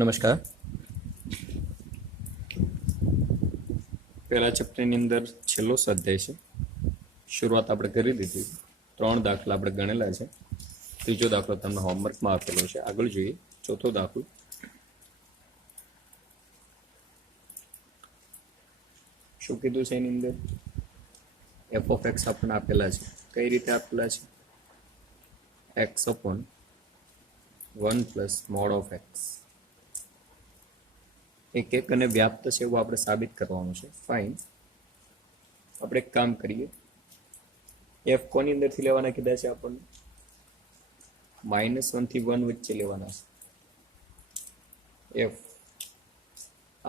નમસ્કાર. પહેલા ચેપ્ટરની અંદર છેલ્લો સ્વાધ્યાય છે. શરૂઆત આપણે કરી દીધી. 3 દાખલા આપણે ગણેલા છે. ત્રીજો દાખલો તમને હોમવર્કમાં આપેલો છે. આગળ જોઈએ ચોથો દાખલો. શું કીધું છે એની અંદર? એફ ઓફ એક્સ આપણને આપેલા છે. કઈ રીતે આપેલા છે? X upon 1 plus mode of x. એક અને વ્યાપ્ત છે એવું આપણે સાબિત કરવાનું છે. ફાઇન. આપણે એક કામ કરીએ. એફ કોની અંદરથી લેવાના કીધા છે આપણને? -1 થી 1 વચ્ચે લેવાના છે. F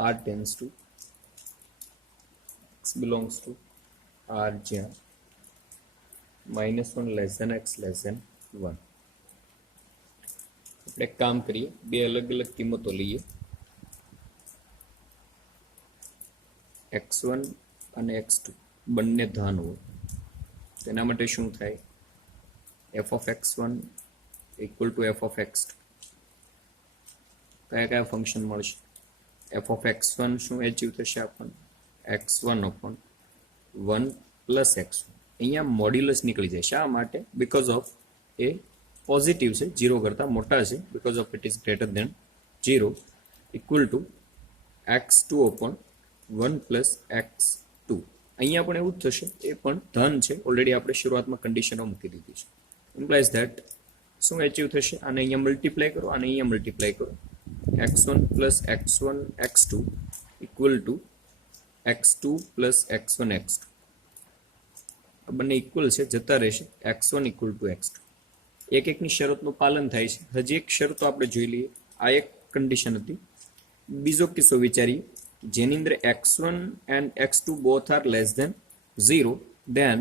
R tends to x belongs to r જ્યાં -1 less than x less than 1. આપણે એક કામ કરીએ, બે અલગ અલગ કિંમતો લઈએ. x1 અને x2 બંને ધન હોય તો એના માટે શું થાય? f of x1 equal to f of x2. કયા કયા ફંક્શન મળશે? f of x1 શું એચીવ થશે આપણને? x1 upon 1 plus x1. અહીંયા મોડ્યુલસ નીકળી જાય. શા માટે? બીકોઝ ઓફ એ પોઝિટિવ છે, 0 કરતાં મોટા છે. Because of it is greater than 0 equal to x2 upon 1 plus x2. અહીંયા પણ એવું જ થશે, એ પણ ધન છે. ઓલરેડી આપણે શરૂઆતમાં કન્ડિશનો મૂકી દીધી છે. ઇમ્પ્લાઇઝ ધેટ શું એચીવ થશે? આને અહીંયા મલ્ટીપ્લાય કરો, આને અહીંયા મલ્ટીપ્લાય કરો. x1 plus x1 x2 equal to x2 plus x1 x2. આ બંને ઇક્વલ છે, જતા રહેશે. x1 equal to x2. એક એકની શરતનું પાલન થાય છે. હજી એક શરતો આપણે જોઈ લઈએ. આ એક કન્ડિશન હતી. બીજો કિસ્સો વિચારીએ જેની અંદર x1 and x2 both are less than 0, then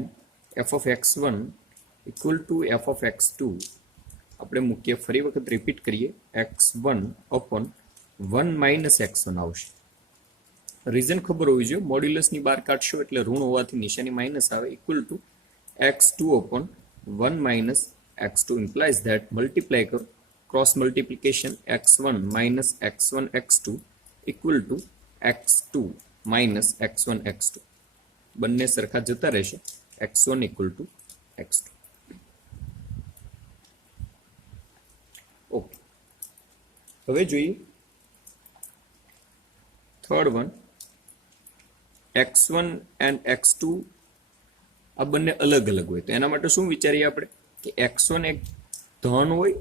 f of x1 equal to f of x2. આપણે મૂકીએ, ફરી વખત રિપીટ કરીએ. x1 upon 1 minus x1 આવશે. રીઝન ખબર હોવી જોઈએ. મોડ્યુલસની બહાર કાઢશો એટલે ઋણ હોવાથી નિશાની માઇનસ આવે. Equal to x2 upon 1 minus x2 implies that multiply કરો, cross multiplication x1 minus x1 x2 equal to x2 minus x1 x2. બંને સરખા જતા રહેશે. x1 equal to x2. Okay, હવે જોઈએ third one. x1 and x2 આ બંને અલગ અલગ હોય તો એના માટે શું વિચારીએ આપણે કે x1 એક ધન હોય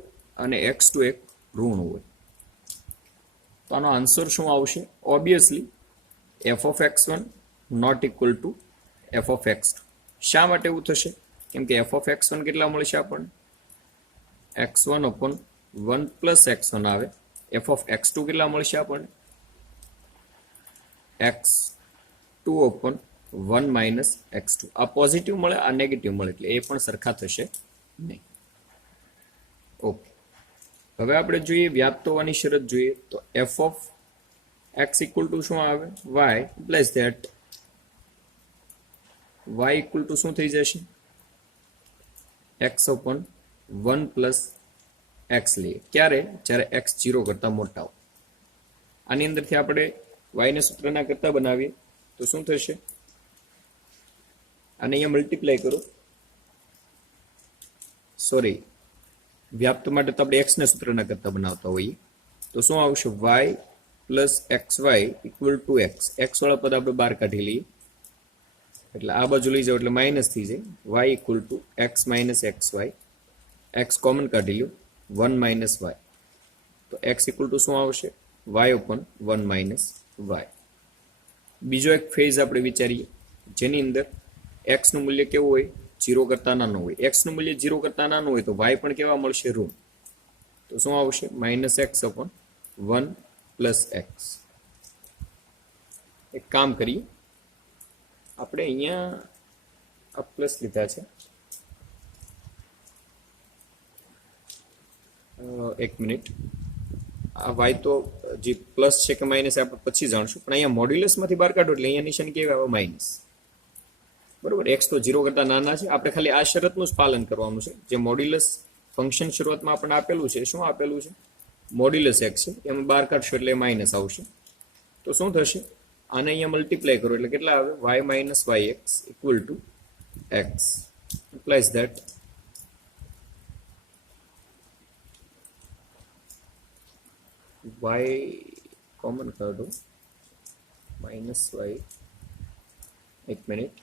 અને x2 એક ઋણ હોય. તો આનો આન્સર શું આવશે? Obviously f of x1 not equal to f of x2. શા માટે એવું થશે? કેમ કે f of x1 કેટલા મળશે આપણને? x1 upon 1 પ્લસ x1 આવે. f of x2 કેટલા મળશે આપણને? x2 upon 1 minus x2. આ પોઝિટિવ મળે, આ નેગેટિવ મળે, એટલે એ પણ સરખા થશે નહીં. ઓકે, હવે આપણે જોઈએ વ્યાપ્ત હોવાની શરત જોઈએ તો f of x equal to શું આવે? y plus that y equal to શું થઈ જશે? x upon 1 પ્લસ x લઈએ. ક્યારે? જ્યારે x 0 કરતાં મોટા હોય. આની અંદરથી આપણે y ને સૂત્રના કરતા બનાવીએ તો શું થશે? આને અહીંયા મલ્ટીપ્લાય કરો. સોરી, વ્યાપ્ત માટે તો આપણે x ને સૂત્રના કરતા બનાવતા હોઈએ. તો શું આવશે? y plus xy equal to x. x વાળા પદ આપણે બહાર કાઢી લઈએ એટલે આ બાજુ લઈ જાઓ એટલે માઇનસ થઈ જાય. y equal two x minus xy. x common કાઢી લો, 1 માઇનસ y. તો x ઇક્વલ ટુ શું આવશે? y upon 1 minus y. બીજો એક ફેઝ આપણે વિચારીએ જેની અંદર x નું મૂલ્ય કેવું હોય? 0 કરતાં નાનું હોય. x નું મૂલ્ય 0 કરતાં નાનું હોય તો y પણ કેવા મળશે? ઋણ. તો શું આવશે? Minus x upon 1 plus x. એક કામ કરીએ, આપણે અહીંયા આ પ્લસ લીધા છે. એક મિનિટ, આ y તો જે પ્લસ છે કે માઇનસ આપણે પછી જાણશું, પણ અહીંયા મોડ્યુલસમાંથી બહાર કાઢો એટલે અહીંયા નિશાની કેવી આવે? માઇનસ. બરોબર, x તો 0 કરતાં નાના છે. આપણે ખાલી આ શરતનું જ પાલન કરવાનું છે. જે મોડ્યુલસ ફંક્શન શરૂઆતમાં આપણને આપેલું છે, શું આપેલું છે? મોડ્યુલસ એક્સ છે એમાં બાર કાઢશો એટલે માઇનસ આવશે. તો શું થશે? આને અહીંયા મલ્ટીપ્લાય કરો એટલે કેટલા આવે? Y minus y x equal to x. Implies that y common કાઢો માઇનસ વાય, એક minute,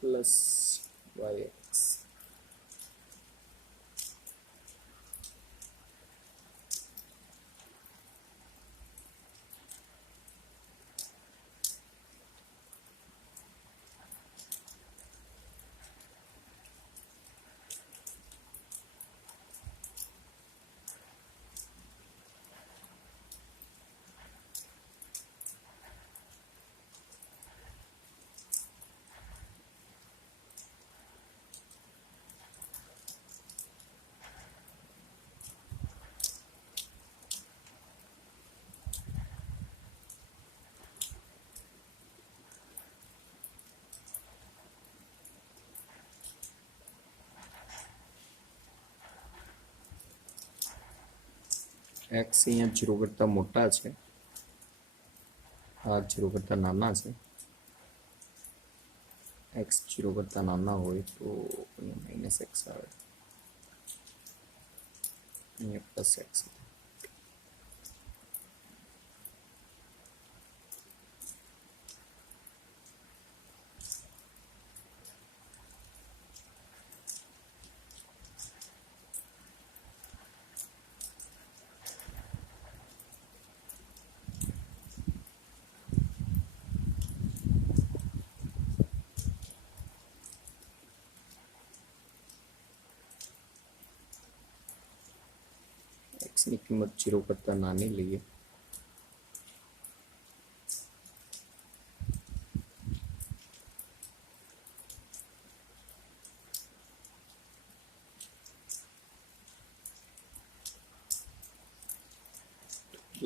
plus y x. X અહીંયા 0 કરતાં મોટા છે, આ 0 કરતાં નાના છે. એક્સ 0 કરતાં નાના હોય તો અહીંયા માઇનસ એક્સ આવે, અહીંયા પ્લસ એક્સ. ની કિંમત 0 કરતાં નાની લઈએ.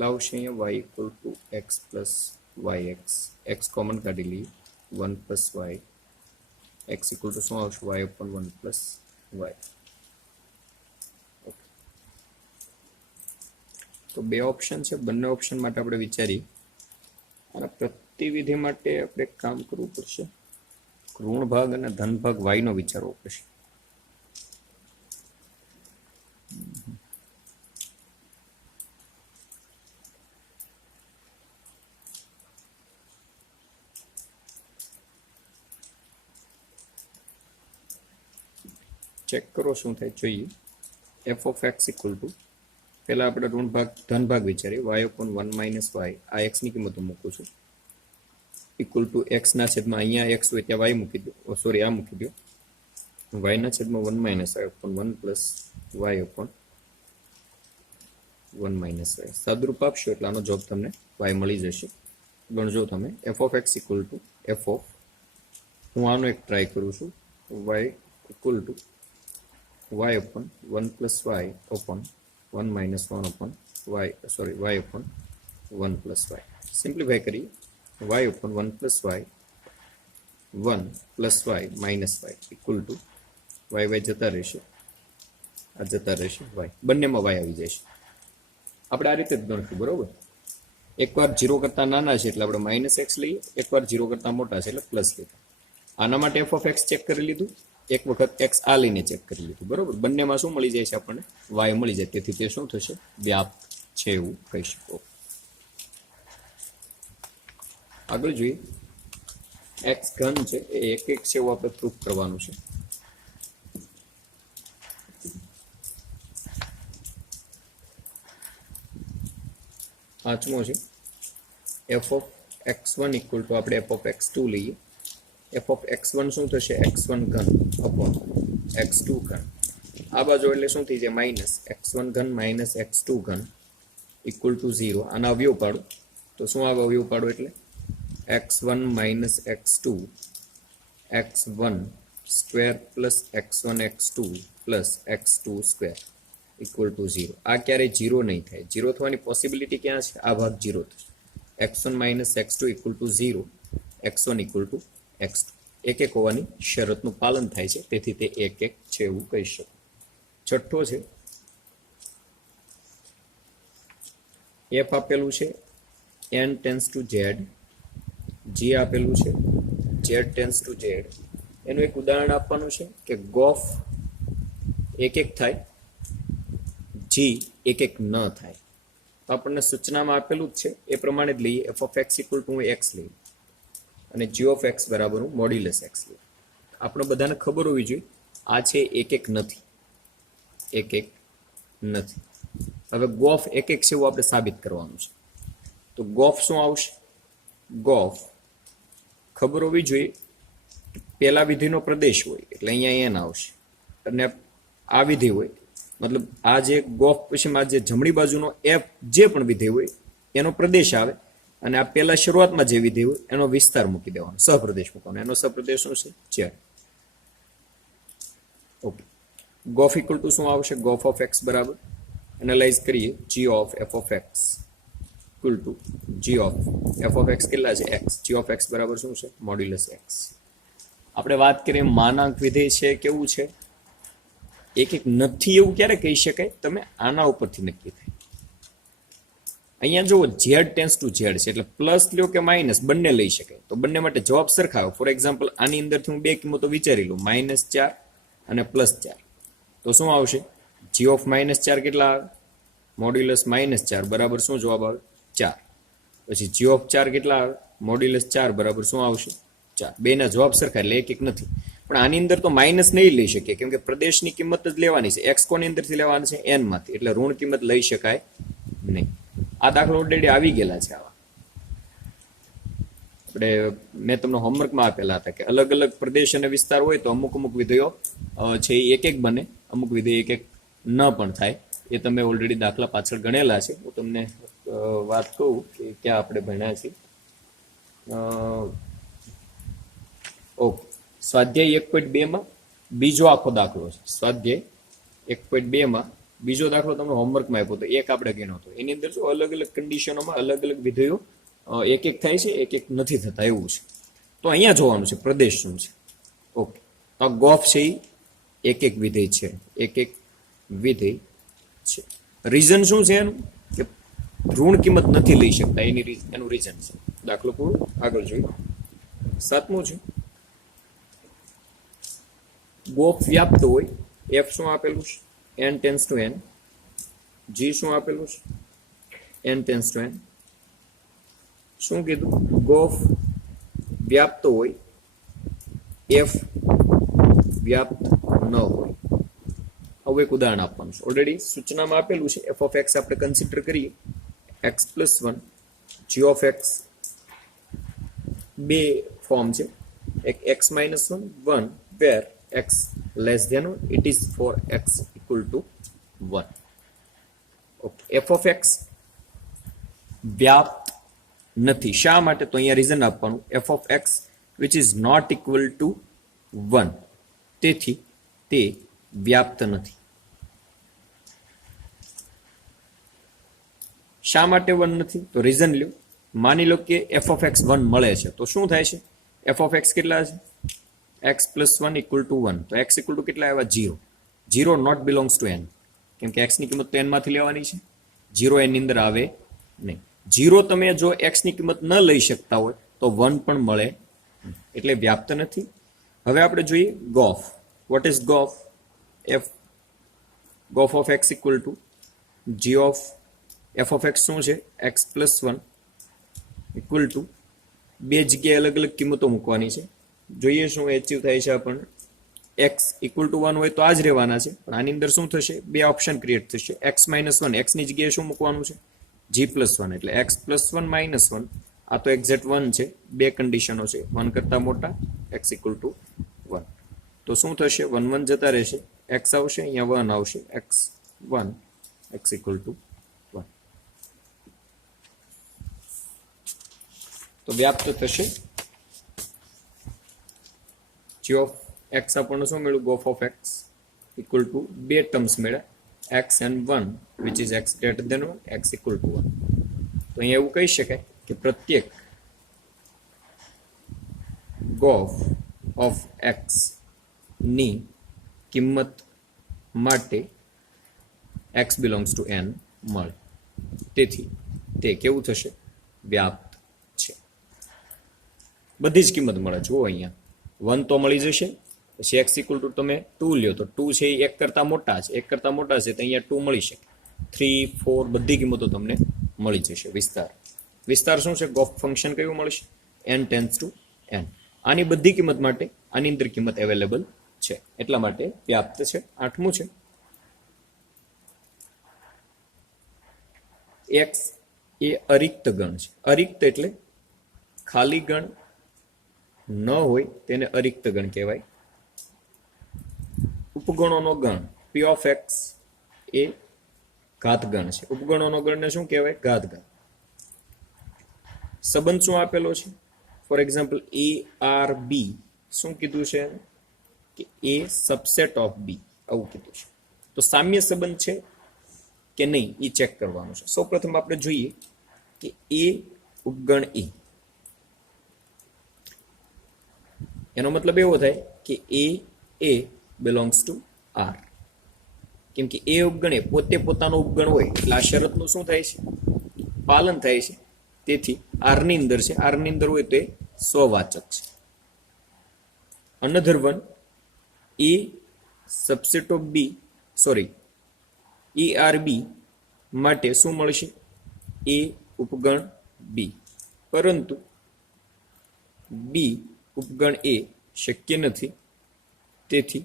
લાવશે અહીંયા y equal to x plus y x. X common કાઢી લઈએ, 1 plus y. X equal to શું આવશે? Y upon 1 plus y. તો બે ઓપ્શન છે, બંને ઓપ્શન માટે આપણે વિચારીએ. અને પ્રતિવિધિ માટે આપણે એક કામ કરવું પડશે, ઋણ ભાગ અને ધન ભાગ વાયનો વિચારવો પડશે. ચેક કરો શું થાય જોઈએ. F of X equal two, પહેલા આપણે ઋણ ભાગ ધન ભાગ વિચારીએ, વાય અપોન 1 માઇનસ વાય. આ એક્સની કિંમત હું મૂકું છું, ઇક્વલ ટુ એક્સના છેદમાં અહીંયા એક્સ હોય ત્યાં વાય મૂકી દો, સોરી આ મૂકી દો, વાયના છેદમાં 1 minus y upon 1 plus Y upon 1 minus y. સાદુરૂપ આપશો એટલે આનો જવાબ તમને વાય મળી જશે. ગણજો તમે. F of X equal to F of, હું આનો એક ટ્રાય કરું છું, Y equal to Y upon 1 plus Y upon 1 minus 1 upon Y, sorry Y upon 1 plus Y. Simplify કરીએ, Y upon 1 plus Y 1 plus Y minus Y equal to Y Y જતા રહેશે, આ જતા રહેશે વાય, બંનેમાં Y આવી જશે. આપણે આ રીતે જ ગણશું, બરોબર. એકવાર 0 કરતાં નાના છે એટલે આપણે માઇનસ એક્સ લઈએ, એકવાર 0 કરતાં મોટા છે એટલે પ્લસ લઈએ. આના માટે એફ ઓફ એક્સ ચેક કરી લીધું, એક વખત એક્સ આ લઈને ચેક કરી લીધું, બરોબર. બંનેમાં શું મળી જાય છે આપણને? વાય મળી જાય. તેથી તે શું થશે? વ્યાપ્ત છે એવું કહી શકો. આગળ જોઈએ, એક્સ ઘન છે એ એક એક છે એવું આપણે પ્રૂફ કરવાનું છે. પાંચમો છે F of x1 equal to, આપણે એફ ઓફ x2 લઈએ. એફ ઓફ x1 શું થશે? x1 ઘન અપોન x2 ઘન. આ બાજુ એટલે શું થઈ જાય? માઇનસ x1 ઘન માઇનસ x2 ઘન ઇક્વલ ટુ 0. આના અવયવ પાડો તો શું આવે? અવયવ પાડો એટલે x1 minus x2 x1 square plus x1 x2 plus x2 square equal to 0. આ ક્યારેય 0 નહીં થાય. 0 થવાની પોસિબિલિટી ક્યાં છે? આ ભાગ 0 થશે. x1 minus x2 equal to 0, x1 equal to x2. એક એક હોવાની શરતનું પાલન થાય છે, તેથી તે એક એક છે એવું કહી શકો. છઠ્ઠો છે એફ આપેલું છે n ટેન્સ ટુ ઝેડ, જી આપેલું છે z ટેન્સ ટુ ઝેડ. એનું એક ઉદાહરણ આપવાનું છે કે ગોફ એક એક થાય, જી એક એક ન થાય. તો આપણને સૂચનામાં આપેલું જ છે એ પ્રમાણે જ લઈએ. F of X equal two હું એક્સ લઈ અને જી ઓફ એક્સ બરાબર હું મોડ્યુલસ એક્સ લઈ. આપણે બધાને ખબર હોવી જોઈએ આ છે એક એક નથી, એક એક નથી. હવે ગોફ એક એક છે એવું આપણે સાબિત કરવાનું છે. તો ગોફ શું આવશે? ગોફ ખબર હોવી જોઈએ પેલા વિધિનો પ્રદેશ હોય એટલે અહીંયા એન આવશે, અને આ વિધિ હોય મતલબ આ જે ગોફ પછી જે જમણી બાજુનો એફ જે પણ વિધેય હોય એનો પ્રદેશ આવે, અને આ પેલા શરૂઆતમાં જે વિધેય હોય એનો વિસ્તાર મૂકી દેવાનો, સહપ્રદેશ મૂકવાનો. એનો સહપ્રદેશ શું છે? Z. Okay, G of equal to શું આવશે? ગોફ ઓફ એક્સ બરાબર એનાલાઇઝ કરીએ G of F of X equal to G of F of X કેટલા છે? એક્સ. જી ઓફ એક્સ બરાબર શું છે? Modulus X. આપણે વાત કરીએ માનાંક વિધેય છે કેવું છે? એક એક નથી એવું ક્યારે કહી શકાય? તમે આના ઉપરથી નક્કી થાય. અહીંયા જુઓ ઝેડ ટેન્સ ટુ ઝેડ છે એટલે પ્લસ લ્યો કે માઇનસ બંને લઈ શકાય. તો બંને માટે જવાબ સરખાવો. ફોર એક્ઝામ્પલ આની અંદરથી હું બે કિંમતો વિચારી લઉં, -4 અને +4. તો શું આવશે? જી ઓફ -4 કેટલા આવે? મોડ્યુલસ -4 બરાબર શું જવાબ આવે? 4. પછી જી ઓફ 4 કેટલા આવે? મોડ્યુલસ 4 બરાબર શું આવશે? 4. બેના જવાબ સરખા એટલે એક એક નથી. પણ આની અંદર તો માઇનસ નહીં લઈ શકીએ કેમ કે પ્રદેશની કિંમત જ લેવાની છે. એક્સ કોની અંદરથી લેવાની છે? એન માંથી, એટલે ઋણ કિંમત લઈ શકાય નહીં. આ દાખલો ઓલરેડી આવી ગયેલા છે આવા. આપણે મેં તમને હોમવર્કમાં આપેલા હતા કે અલગ અલગ પ્રદેશ અને વિસ્તાર હોય તો અમુક અમુક વિધેયો છે એ એક એક બને, અમુક વિધેય એક એક ન પણ થાય. એ તમે ઓલરેડી દાખલા પાછળ ગણેલા છે. હું તમને વાત કહું કે ક્યાં આપણે ભણ્યા છીએ. ઓકે, સ્વાધ્યાય 1.2 માં બીજો આખો દાખલો છે. સ્વાધ્યાય 1.2 માં બીજો દાખલો તમને હોમવર્કમાં આપ્યો હતો, એક આપણે ગણ્યો હતો. એની અંદર શું અલગ અલગ કન્ડિશનોમાં અલગ અલગ વિધેયો એક એક થાય છે, એક એક નથી થતા એવું છે. તો અહીંયા જોવાનું છે પ્રદેશ શું છે. ઓકે, તો ગોફ છે એ એક એક વિધેય છે, એક એક વિધેય છે. રીઝન શું છે એનું? કે ઋણ કિંમત નથી લઈ શકતા, એનું રીઝન છે. દાખલો પૂરો, આગળ જોઈએ. 7મું છે ગોફ વ્યાપ્ત હોય. એફ શું આપેલું છે? n tense two n. જી શું આપેલું છે? n tense two n. શું કીધું? ગોફ વ્યાપ્ત હોય, એફ વ્યાપ્ત ન હોય. હવે એક ઉદાહરણ આપવાનું છે. ઓલરેડી સૂચનામાં આપેલું છે. એફ ઓફ એક્સ આપણે કન્સિડર કરીએ x+1, જી ઓફ એક્સ બે ફોર્મ છે. એક x-1 1 where x less than 1, it is for x equal to 1. Okay, F of X વ્યાપ્ત નથી. શા માટે? તો અહીંયા રીઝન આપવાનું, F of X which is not equal to 1, તેથી તે વ્યાપ્ત નથી. શા માટે 1 નથી? તો રીઝન લ્યો. માની લો કે એફ ઓફ એક્સ 1 મળે છે તો શું થાય છે? એફ ઓફ એક્સ કેટલા છે? x+1 equal to 1. તો x ઇક્વલ ટુ કેટલા આવ્યા? 0. 0 નોટ બિલોંગ્સ ટુ n, કેમ કે x ની કિંમત તો n માંથી લેવાની છે. 0 n ની અંદર આવે નહીં. 0 તમે જો x ની કિંમત ન લઈ શકતા હોય તો 1 પણ મળે, એટલે વ્યાપ્ત નથી. હવે આપણે જોઈએ G of. What is G of? G of of x equal to g of f of x શું છે? x+1 ઇક્વલ ટુ બે જગ્યાએ અલગ અલગ કિંમતો મૂકવાની છે. જોઈએ શું એચીવ થાય છે આપણને. x ઇક્વલ ટુ 1 હોય તો આ જ રહેવાના છે, પણ આની અંદર શું થશે? બે ઓપ્શન ક્રિએટ થશે. x-1, x ની જગ્યાએ શું મૂકવાનું છે? g+1, એટલે x+1 -1. આ તો એક્ઝેક્ટ 1 છે. બે કન્ડિશનો છે, 1 કરતા મોટા, x ઇક્વલ ટુ 1. તો શું થશે? 1 1 જતા રહેશે, x આવશે, અહીંયા 1 આવશે, x1 x ઇક્વલ ટુ 1. તો વ્યાપ્ત થશે. g ઓફ x આપણને શું મળ્યું? ગોફ ઓફ x ઇક્વલ ટુ બે ટર્મ્સ મળ્યા, x and 1 which is x greater than 1, x equal to 1. તો અહીંયા એવું કહી શકાય કે પ્રત્યેક ગોફ ઓફ x ની કિંમત માટે x belongs to n મળે. તેથી તે કેવું થશે? વ્યાપ્ત છે. બધી જ કિંમત મળે. જુઓ અહીંયા 1 તો મળી જશે, પછી x ઇક્વલ ટુ તમે 2 લ્યો તો 2 છે એ 1 કરતાં મોટા છે, 1 કરતાં મોટા છે તો અહીંયા 2 મળી શકે. 3, 4 બધી કિંમતો તમને મળી જશે. વિસ્તાર શું છે? ગોફ ફંક્શન કયું મળશે? n tense two n. આની બધી કિંમત માટે આની અંદર કિંમત અવેલેબલ છે, એટલા માટે વ્યાપ્ત છે. 8મું છે x એ અરિક્ત ગણ છે. અરિક્ત એટલે ખાલી ગણ ન હોય તેને અરિક્ત ગણ કહેવાય. ઉપગણોનો ગણ p ઓફ x એ ઘાત ગણ છે. ઉપગણોનો ગણને શું કહેવાય? ઘાત ગણ. સંબંધ શું આપેલો છે? For example a r b શું કીધું છે કે a સબસેટ ઓફ b, આવું કીધું છે. તો સામ્ય સંબંધ છે કે નહીં એ ચેક કરવાનું છે. સૌપ્રથમ આપણે જોઈએ કે a ઉપગણ e, એનો મતલબ એવો થાય કે a બિલોંગ્સ ટુ r. કેમ કે a ઉપગણ એ પોતે પોતાનો ઉપગણ હોય એટલે આ શરતનું શું થાય છે? પાલન થાય છે. તેથી r ની અંદર છે, r ની અંદર હોય તો એ સ્વવાચક છે. Another one a subset of b, sorry ERB માટે શું મળશે? a ઉપગણ b. પરંતુ b ઉપગણ a શક્ય નથી. તેથી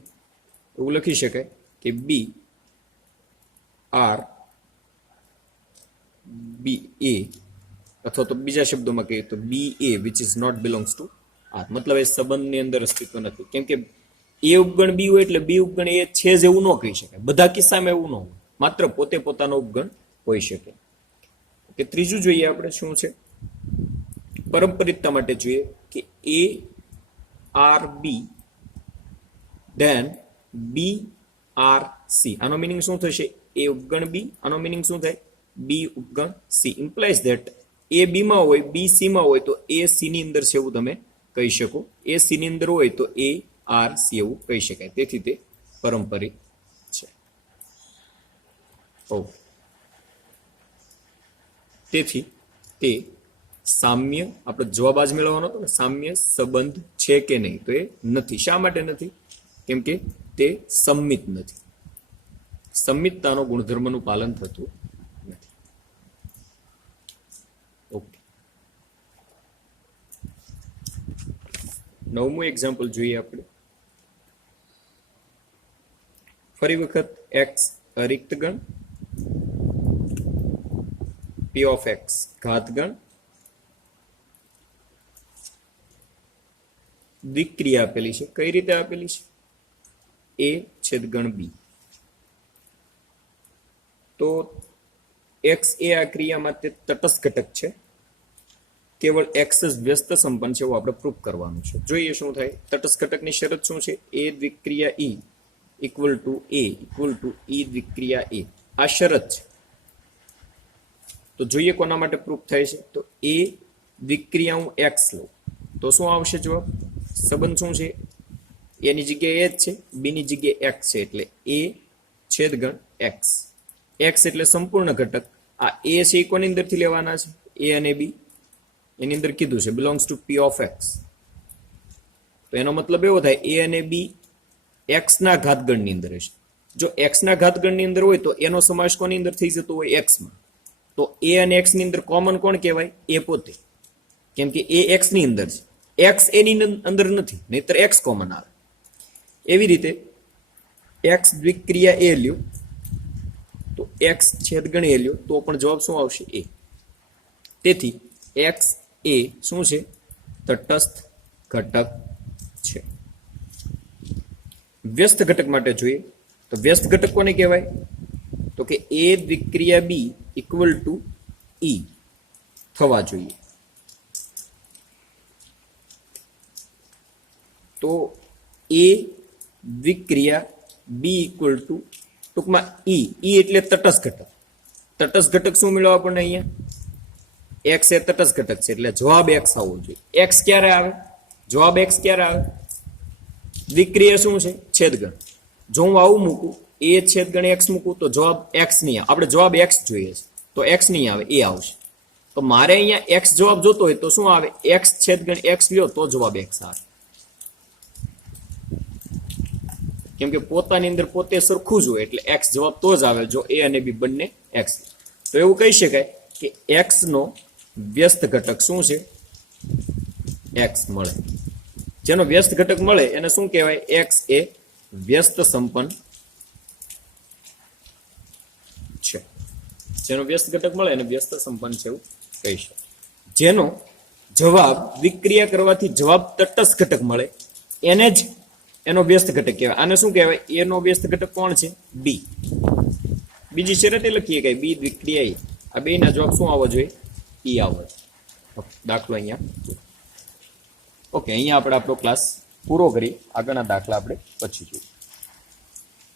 એવું લખી શકાય કે b r b a, અથવા તો બીજા શબ્દોમાં કહીએ તો b a which is not belongs to r. મતલબ એ સંબંધની અંદર અસ્તિત્વ નથી. કેમ કે a ઉપગણ b હોય એટલે b ઉપગણ a છે જ એવું ન કહી શકાય. બધા કિસ્સામાં એવું ન હોય, માત્ર પોતે પોતાનો ઉપગણ હોઈ શકે. કે ત્રીજું જોઈએ આપણે શું છે? પારંપરિકતા માટે જોઈએ કે a r b then b r c. આનો મીનિંગ શું થશે? a ઉપગણ b. આનો મીનિંગ શું થાય? b ઉપગણ c. Implies that a b માં હોય, b c માં હોય તો a c ની અંદર છે એવું તમે કહી શકો. a c ની અંદર હોય તો a r c એવું કહી શકાય. તેથી તે પારંપરિક છે. તેથી તે સામ્ય, આપણે જવાબ આજ મેળવવાનો હતો ને, સામ્ય સંબંધ છે કે નહીં, તો એ નથી. શા માટે નથી? કેમ કે તે સંમિત નથી. સંમિતતાનો ગુણધર્મનું પાલન થતું નથી. ઓકે, 9મું એક્ઝામ્પલ જોઈએ આપણે. ફરી વખત x અરિક્ત ગણ, p ઓફ x ઘાત ગણ, દ્વિક્રિયા આપેલી છે. કઈ રીતે આપેલી છે? a છેદગણ b. તો x એ આ ક્રિયામાં તે તટસ્થ ઘટક છે. કેવળ x જ વ્યસ્ત સંપન્ન છે એવું આપણે પ્રૂફ કરવાનું છે. જોઈએ શું થાય. તટસ્થ ઘટકની શરત શું છે? a દ્વિક્રિયા e equal to a equal to e દ્વિક્રિયા a. આ શરત છે. તો જોઈએ કોના માટે પ્રૂફ થાય છે. તો a દ્વિક્રિયા હું x લઉં તો શું આવશે જવાબ? સંબંધ શું છે? a ની જગ્યાએ h છે, b ની જગ્યાએ x છે, એટલે a છેદગણ x. x એટલે સંપૂર્ણ ઘટક. આ a છે એ કોની અંદરથી લેવાના છે? a અને b એની અંદર કીધું છે belongs to p of x. તો એનો મતલબ એવો થાય a અને b x ના ઘાતગણની અંદર હશે. જો x ના ઘાતગણની અંદર હોય તો એનો સમાવેશ કોની અંદર થઈ જતો હોય? x માં. તો a અને x ની અંદર કોમન કોણ કહેવાય? a પોતે. કેમ કે a x ની અંદર છે, x એની અંદર નથી, નહીતર x કોમન આવે. એવી રીતે x દ્વિક્રિયા a લ્યો તો x છેદગણ a લ્યો તો પણ જવાબ શું આવશે? a. તેથી x એ શું છે? તટસ્થ ઘટક છે. વ્યસ્ત ઘટક માટે જોઈએ તો વ્યસ્ત ઘટક કોને કહેવાય? તો કે a દ્વિક્રિયા b equal to e થવા જોઈએ. તો a દ્વિક્રિયા b ઇક્વલ ટુ ટૂંકમાં e એટલે તટસ્થ ઘટક. તટસ્થ ઘટક શું મેળવવા આપણને અહીંયા? x એ તટસ્થ ઘટક છે એટલે જવાબ x આવવો જોઈએ. x ક્યારે આવે? જવાબ x ક્યારે આવે? દ્વિક્રિયા શું છે? છેદગણ. જો હું આવું મૂકું a છેદગણ x મૂકું તો જવાબ x નહીં આવે. આપણે જવાબ x જોઈએ છે તો x નહીં આવે, a આવશે. તો મારે અહીંયા x જવાબ જોતો હોય તો શું આવે x છેદગણ x લ્યો તો જવાબ x આવે કેમ કે પોતાની અંદર પોતે સરખું જ હોય એટલે x જવાબ તો જ આવે જો a અને b બંને x તો એવું કહી શકાય કે x નો વ્યસ્ત ઘટક શું છે x મળે જેનો વ્યસ્ત ઘટક મળે એને શું કહેવાય x એ વ્યસ્ત સંપન્ન છે જેનો વ્યસ્ત ઘટક મળે એને વ્યસ્ત સંપન્ન છે એવું કહી શકાય જેનો જવાબ વિક્રિયા કરવાથી જવાબ તટસ્થ ઘટક મળે એને જ એનો વ્યસ્ત ઘટક કહેવાય આને શું કહેવાય a નો વ્યસ્ત ઘટક કોણ છે b બીજી શરત એ લખીએ કે b વિક્રિયા આ બે ના જવાબ શું આવવો જોઈએ e આવવો દાખલો અહીંયા ઓકે અહીંયા આપણે આપણો ક્લાસ પૂરો કરી આગળના દાખલા આપણે પછી જોઈએ